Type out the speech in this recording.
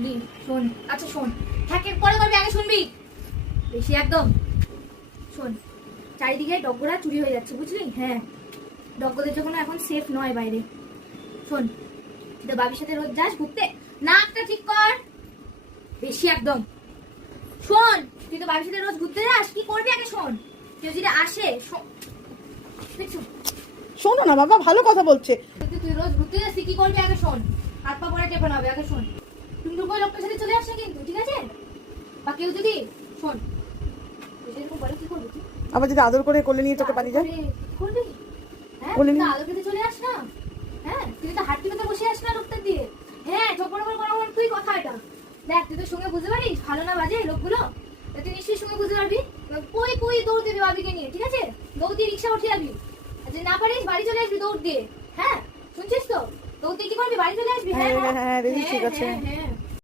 বললি শোন, আচ্ছা শোন, হ্যাকের পরে করবি, আগে শুনবি বেশি একদম। শোন, চারিদিকে ডগরা চুরি হয়ে যাচ্ছে বুঝলি? হ্যাঁ, ডগদের জন্য এখন সেফ নয় বাইরে। শোন, তুই তো বাবির সাথে রোজ যাস ঘুরতে, নাকটা ঠিক কর বেশি একদম। শোন, তুই তো বাবির সাথে রোজ ঘুরতে যাস, কি করবি আগে শোন। কেউ যদি আসে, শোনো না বাবা, ভালো কথা বলছে। তুই রোজ ঘুরতে যাস, কি করবি আগে শোন। হাত পা পরে টেপে নেবে আগে শোন। টুকটুক করে লোকটার সাথে চলে আসে কিন্তু, ঠিক আছে? বা কেউ যদি শোন, এরকম বলে কি করবি তুই? আবার যদি আদর করে কোলে নিয়ে তোকে পালিয়ে যায়, করবি? হ্যাঁ, কোলে নিয়ে আদর খেতে চলে আস না। হ্যাঁ, তুই তো হাঁটতে পেতে বসে আস না লোকটার দিয়ে। হ্যাঁ, চপড় করে কোনো তুই কথা এটা দেখ, তুই তো সঙ্গে বুঝতে পারিস ভালো না বাজে লোকগুলো, তুই নিশ্চয়ই সঙ্গে বুঝতে পারবি। কই কই দৌড় দিবি বাবিকে নিয়ে, ঠিক আছে? দৌড় দিয়ে রিক্সা উঠে যাবি, আর যদি না পারিস বাড়ি চলে আসবি দৌড় দিয়ে। হ্যাঁ, শুনছিস তো? দৌড় দিয়ে কি করবি, বাড়ি চলে আসবি। হ্যাঁ হ্যাঁ হ্যাঁ, ঠিক আছে। হ্যাঁ।